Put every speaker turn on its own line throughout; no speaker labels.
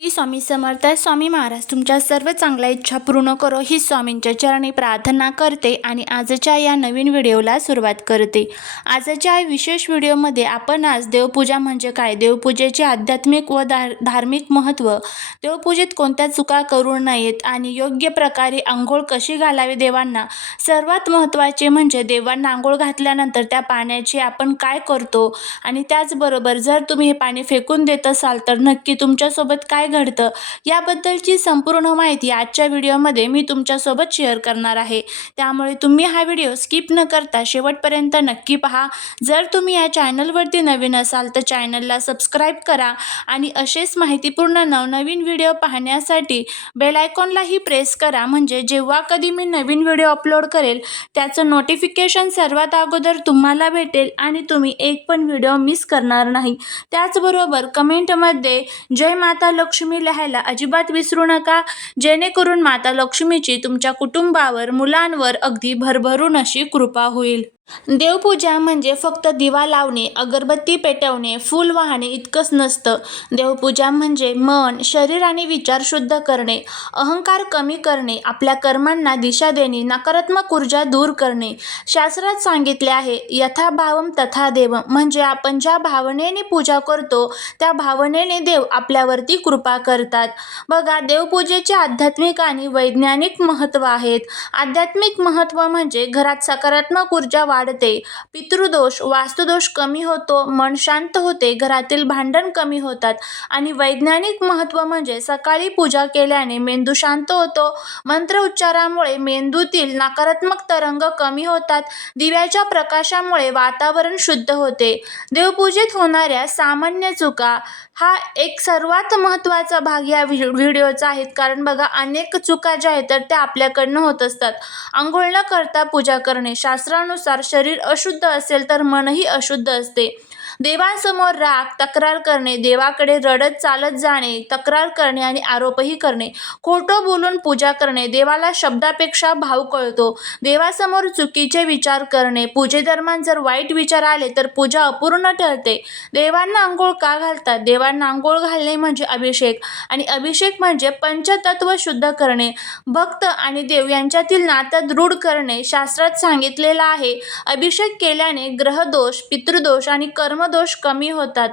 ही स्वामी समर्थ स्वामी महाराज तुमच्या सर्व चांगल्या इच्छा पूर्ण करो. ही स्वामींच्या चरणी प्रार्थना करते आणि आजच्या या नवीन व्हिडिओला सुरुवात करते. आजच्या या विशेष व्हिडिओमध्ये आपण आज देवपूजा म्हणजे काय? देवपूजेचे आध्यात्मिक व धार धार्मिक महत्त्व. देवपूजेत कोणत्या चुका करू नयेत आणि योग्य प्रकारे आंघोळ कशी घालावी देवांना? सर्वात महत्त्वाचे म्हणजे देवांना आंघोळ घातल्यानंतर त्या पाण्याची आपण काय करतो? आणि त्याचबरोबर जर तुम्ही हे पाणी फेकून देत असाल तर नक्की तुमच्यासोबत काय घडतं याबद्दलची संपूर्ण माहिती आजच्या व्हिडिओमध्ये मी तुमच्यासोबत शेअर करणार आहे. त्यामुळे तुम्ही हा व्हिडिओ स्किप न करता शेवटपर्यंत नक्की पहा. जर तुम्ही या चॅनलवरती नवीन असाल तर चॅनलला सबस्क्राईब करा आणि असेच माहितीपूर्ण नवनवीन व्हिडिओ पाहण्यासाठी बेलायकॉनलाही प्रेस करा. म्हणजे जेव्हा कधी मी नवीन व्हिडिओ अपलोड करेल त्याचं नोटिफिकेशन सर्वात अगोदर तुम्हाला भेटेल आणि तुम्ही एक पण व्हिडिओ मिस करणार नाही. त्याचबरोबर कमेंटमध्ये जय माता लक्ष्मी लक्ष्मी लिहायला अजिबात विसरू नका. जेणेकरून माता लक्ष्मीची तुमच्या कुटुंबावर मुलांवर अगदी भरभरून अशी कृपा होईल. देवपूजा म्हणजे फक्त दिवा लावणे अगरबत्ती पेटवणे फूल वाहणे इतकंच नसतं. देवपूजा म्हणजे मन शरीर आणि विचार शुद्ध करणे अहंकार कमी करणे आपल्या कर्मांना दिशा देणे नकारात्मक ऊर्जा दूर करणे. शास्त्रात सांगितले आहे यथाभावम तथा देव. म्हणजे आपण ज्या भावनेने पूजा करतो त्या भावनेने देव आपल्यावरती कृपा करतात. बघा देवपूजेचे आध्यात्मिक आणि वैज्ञानिक महत्त्व आहेत. आध्यात्मिक महत्त्व म्हणजे घरात सकारात्मक ऊर्जा वाढते. पितृदोष वास्तुदोष कमी होतो मन शांत होते घरातील भांडण कमी होतात आणि वैज्ञानिक महत्त्व म्हणजे सकाळी पूजा केल्याने मेंदू शांत होतो. मंत्र उच्चारामुळे मेंदूतील नकारात्मक तरंग कमी होतात. दिव्याच्या प्रकाशामुळे वातावरण शुद्ध होते. देवपूजेत होणाऱ्या सामान्य चुका हा एक सर्वात महत्त्वाचा भाग या व्हिडिओचा आहे कारण बघा अनेक चुका ज्या आहेत तर त्या आपल्याकडनं होत असतात. आंघोळ न करता पूजा करणे. शास्त्रानुसार शरीर अशुद्ध असेल तर मनही अशुद्ध असते. देवांसमोर राग तक्रार करणे देवाकडे रडत चालत जाणे तक्रार करणे आणि आरोपही करणे. खोटं बोलून पूजा करणे देवाला शब्दापेक्षा भाव कळतो. देवासमोर चुकीचे विचार करणे पूजेदरम्यान जर वाईट विचार आले तर पूजा अपूर्ण ठरते देवांना आंघोळ का घालतात? देवांना आंघोळ घालणे म्हणजे अभिषेक आणि अभिषेक म्हणजे पंचतत्व शुद्ध करणे. भक्त आणि देव यांच्यातील नातं दृढ करणे शास्त्रात सांगितलेलं आहे. अभिषेक केल्याने ग्रहदोष पितृदोष आणि कर्म कर्मदोष कमी होतात.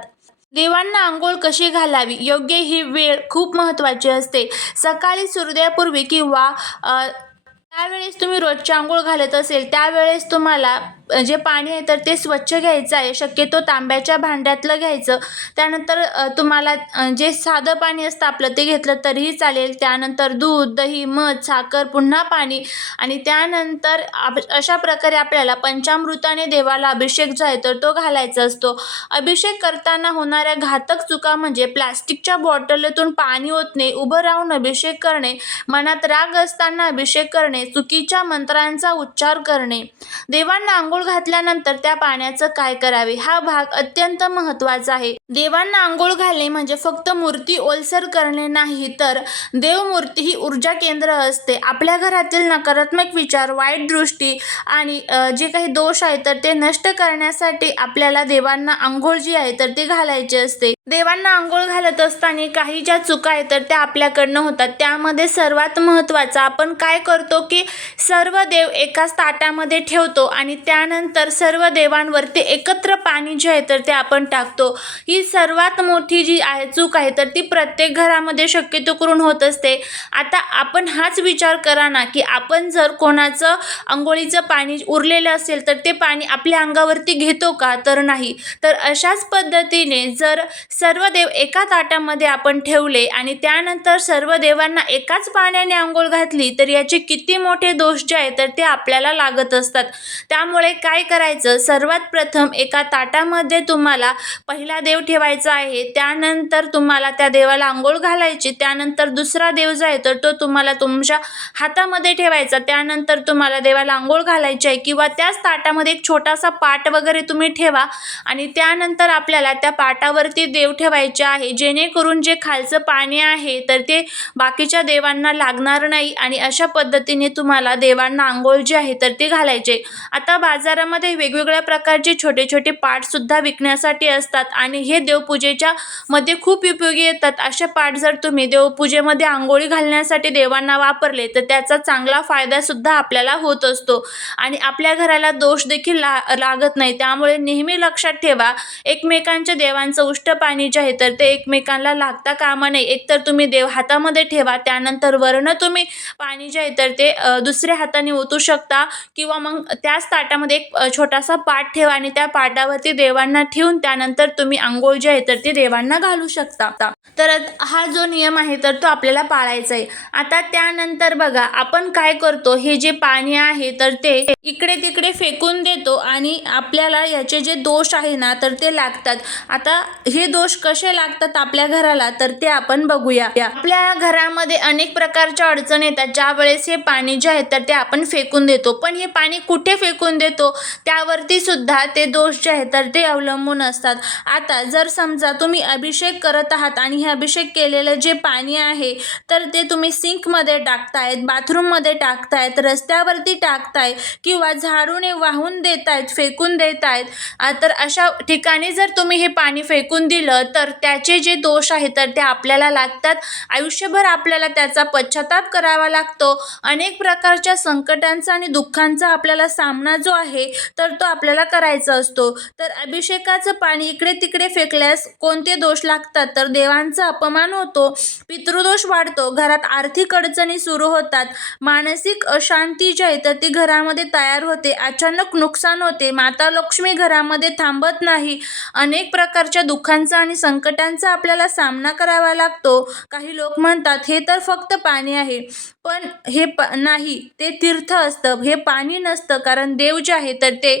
देवांना आंघोळ कशी घालावी? योग्य ही वेळ खूप महत्त्वाची असते. सकाळी सूर्योदयापूर्वी किंवा त्यावेळेस तुम्ही रोजची आंघोळ घालत असेल त्यावेळेस तुम्हाला जे पाणी आहे तर ते स्वच्छ घ्यायचं आहे. शक्यतो तांब्याच्या भांड्यातलं घ्यायचं. त्यानंतर तुम्हाला जे साधं पाणी असतं आपलं ते घेतलं तरीही चालेल. त्यानंतर दूध दही मध साखर पुन्हा पाणी. आणि त्यानंतर आप अशा प्रकारे आपल्याला पंचामृताने देवाला अभिषेक जो आहे तर तो घालायचा असतो. अभिषेक करताना होणाऱ्या घातक चुका म्हणजे प्लॅस्टिकच्या बॉटलीतून पाणी ओतणे उभं राहून अभिषेक करणे मनात राग असताना अभिषेक करणे चुकीच्या मंत्रांचा उच्चार करणे. देवांना आंघोळ घातल्यानंतर त्या पाण्याचं काय करावे? हा भाग अत्यंत महत्त्वाचा आहे. देवांना आंघोळ घालणे म्हणजे फक्त मूर्ती ओलसर करणे नाही तर देवमूर्ती ही ऊर्जा केंद्र असते. आपल्या घरातील नकारात्मक विचार वाईट दृष्टी आणि जे काही दोष आहे तर ते नष्ट करण्यासाठी आपल्याला देवांना आंघोळ जी आहे तर ती घालायची असते. देवांना आंघोळ घालत असताना काही ज्या चुका आहेत तर त्या आपल्याकडनं होतात. त्यामध्ये सर्वात महत्त्वाचं आपण काय करतो की सर्व देव एकाच ताटामध्ये ठेवतो आणि त्यानंतर सर्व देवांवरती एकत्र पाणी जे आहे तर ते आपण टाकतो. ही सर्वात मोठी जी आहे चूक आहे तर ती प्रत्येक घरामध्ये शक्यतो करून होत असते. आता आपण हाच विचार करा ना की आपण जर कोणाचं आंघोळीचं पाणी उरलेलं असेल तर ते पाणी आपल्या अंगावरती घेतो का? तर नाही. तर अशाच पद्धतीने जर सर्व देव एका ताटामध्ये आपण ठेवले आणि त्यानंतर सर्व देवांना एकाच पाण्याने आंघोळ घातली तर याचे किती मोठे दोष जे आहेत तर ते आपल्याला लागत असतात. त्यामुळे काय करायचं? सर्वात प्रथम एका ताटामध्ये तुम्हाला पहिला देव ठेवायचा आहे त्यानंतर तुम्हाला त्या देवाला आंघोळ घालायची त्यानंतर दुसरा देव जो आहे तर तो तुम्हाला तुमच्या हातामध्ये ठेवायचा. त्यानंतर तुम्हाला देवाला आंघोळ घालायची आहे किंवा त्याच ताटामध्ये एक छोटासा पाट वगैरे तुम्ही ठेवा आणि त्यानंतर आपल्याला त्या पाटावरती देव ठेवायचे आहे. जेणेकरून जे खालचं पाणी आहे तर ते बाकीच्या देवांना लागणार नाही आणि अशा पद्धतीने तुम्हाला देवांना आंघोळ जे आहे तर ते घालायचे. आता बाजारामध्ये वेगवेगळ्या प्रकारचे छोटे छोटे पाठसुद्धा विकण्यासाठी असतात आणि हे देवपूजेच्या मध्ये खूप उपयोगी येतात. असे पाठ जर तुम्ही देवपूजेमध्ये आंघोळी घालण्यासाठी देवांना वापरले तर त्याचा चांगला फायदासुद्धा आपल्याला होत असतो आणि आपल्या घराला दोष देखील ला लागत नाही. त्यामुळे नेहमी लक्षात ठेवा एकमेकांच्या देवांचं उष्टपाणी पाणी जे आहे तर ते एकमेकांना लागता कामा नये. एकतर तुम्ही देव हातामध्ये ठेवा त्यानंतर वरनं तुम्ही पाणी जे आहे तर ते दुसऱ्या हाताने ओतू शकता. किंवा मग त्याच ताटामध्ये एक छोटासा पाट ठेवा आणि त्या पाटावरती देवांना ठेवून त्यानंतर तुम्ही आंघोळ जे आहे तर ती देवांना घालू शकता. तर हा जो नियम आहे तर तो आपल्याला पाळायचा आहे. आता त्यानंतर बघा आपण काय करतो? हे जे पाणी आहे तर ते इकडे तिकडे फेकून देतो आणि आपल्याला याचे जे दोष आहे ना तर ते लागतात. आता हे दोष दोष कसे लागतात आपल्या घराला तर ते आपण बघूया. आपल्या घरामध्ये अनेक प्रकारच्या अडचण येतात. ज्या वेळेस हे पाणी जे आहे तर ते आपण फेकून देतो. पण हे पाणी कुठे फेकून देतो? त्यावरती सुद्धा ते दोष जे आहे तर ते अवलंबून असतात. आता जर समजा तुम्ही अभिषेक करत आहात आणि हे अभिषेक केलेलं जे पाणी आहे तर ते तुम्ही सिंकमध्ये टाकतायत बाथरूममध्ये टाकतायत रस्त्यावरती टाकताय किंवा झाडूने वाहून देतायत फेकून देतायत. आहेत तर अशा ठिकाणी जर तुम्ही हे पाणी फेकून दिलं तर त्याचे जे दोष आहेत तर ते आपल्याला लागतात. आयुष्यभर आपल्याला त्याचा पश्चाताप करावा लागतो. अनेक प्रकारच्या संकटांचा आणि दुःखांचा आपल्याला सामना जो आहे तर तो आपल्याला करायचा असतो. तर अभिषेकाचं पाणी इकडे तिकडे फेकल्यास कोणते दोष लागतात? तर देवांचा अपमान होतो पितृदोष वाढतो घरात आर्थिक अडचणी सुरू होतात. मानसिक अशांती जी आहे तर ती घरामध्ये तयार होते. अचानक नुकसान होते. माता लक्ष्मी घरामध्ये थांबत नाही. अनेक प्रकारच्या दुःखांचा आणि संकटांचा आपल्याला सामना करावा लागतो. काही लोक म्हणतात हे तर फक्त पाणी आहे पण हे प नाही ते तीर्थ असतं. हे पाणी नसतं कारण देव जे आहे तर ते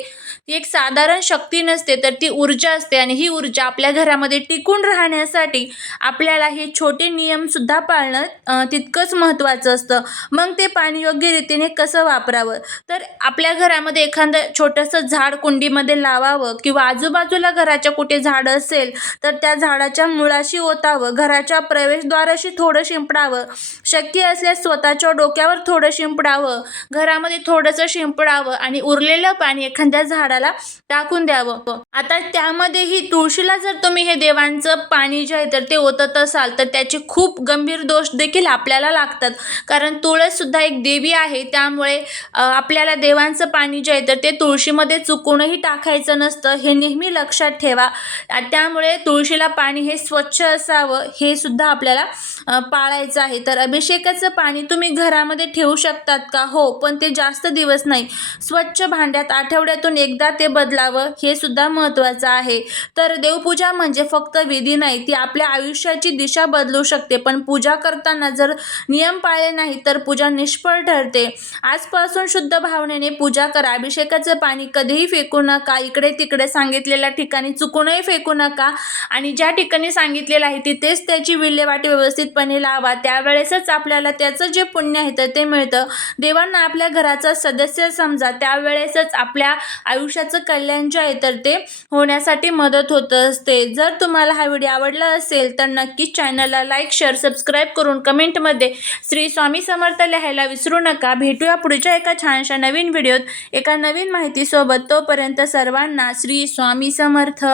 एक साधारण शक्ती नसते तर ती ऊर्जा असते आणि ही ऊर्जा आपल्या घरामध्ये टिकून राहण्यासाठी आपल्याला हे छोटे नियमसुद्धा पाळणं तितकंच महत्त्वाचं असतं. मग ते पाणी योग्य रीतीने कसं वापरावं? तर आपल्या घरामध्ये एखादं छोटंसं झाड कुंडीमध्ये लावावं किंवा आजूबाजूला घराच्या कुठे झाडं असेल तर त्या झाडाच्या मुळाशी ओतावं घराच्या प्रवेशद्वाराशी थोडं शिंपडावं. शक्य असल्यास स्वतःच्या डोक्यावर थोडं शिंपडावं. घरामध्ये थोडंसं शिंपडावं आणि उरलेलं पाणी एखाद्या झाडाला टाकून द्यावं. आता त्यामध्येही तुळशीला जर तुम्ही हे देवांचं पाणी जे आहे तर ते ओतत असाल तर त्याचे खूप गंभीर दोष देखील आपल्याला लागतात. कारण तुळससुद्धा एक देवी आहे त्यामुळे आपल्याला देवांचं पाणी जे आहे तर ते तुळशीमध्ये चुकूनही टाकायचं नसतं. हे नेहमी लक्षात ठेवा. त्यामुळे तुळ तुळशीला पाणी हे स्वच्छ असावं हे सुद्धा आपल्याला पाळायचं आहे. तर अभिषेकाचं पाणी तुम्ही घरामध्ये ठेवू शकतात का? हो पण ते जास्त दिवस नाही. स्वच्छ भांड्यात आठवड्यातून एकदा ते बदलावं हे सुद्धा महत्त्वाचं आहे. तर देवपूजा म्हणजे फक्त विधी नाही ती आपल्या आयुष्याची दिशा बदलू शकते. पण पूजा करताना जर नियम पाळले नाही तर पूजा निष्फळ ठरते. आजपासून शुद्ध भावनेने पूजा करा. अभिषेकाचं पाणी कधीही फेकू नका. इकडे तिकडे सांगितलेल्या ठिकाणी चुकूनही फेकू नका. आणि ज्या ठिकाणी सांगितलेलं आहे तिथेच त्याची विल्हेवाट व्यवस्थितपणे लावा. त्यावेळेसच आपल्याला त्याचं जे पुण्य आहे तर ते मिळतं. देवांना आपल्या घराचा सदस्य समजा त्यावेळेसच आपल्या आयुष्याचं कल्याण जे आहे तर ते होण्यासाठी मदत होत असते. जर तुम्हाला हा व्हिडिओ आवडला असेल तर नक्कीच चॅनलला लाईक शेअर सबस्क्राईब करून कमेंटमध्ये श्री स्वामी समर्थ लिहायला विसरू नका. भेटूया पुढच्या एका छानशा नवीन व्हिडिओत. एका नवीन माहितीसोबत तोपर्यंत सर्वांना श्री स्वामी समर्थ.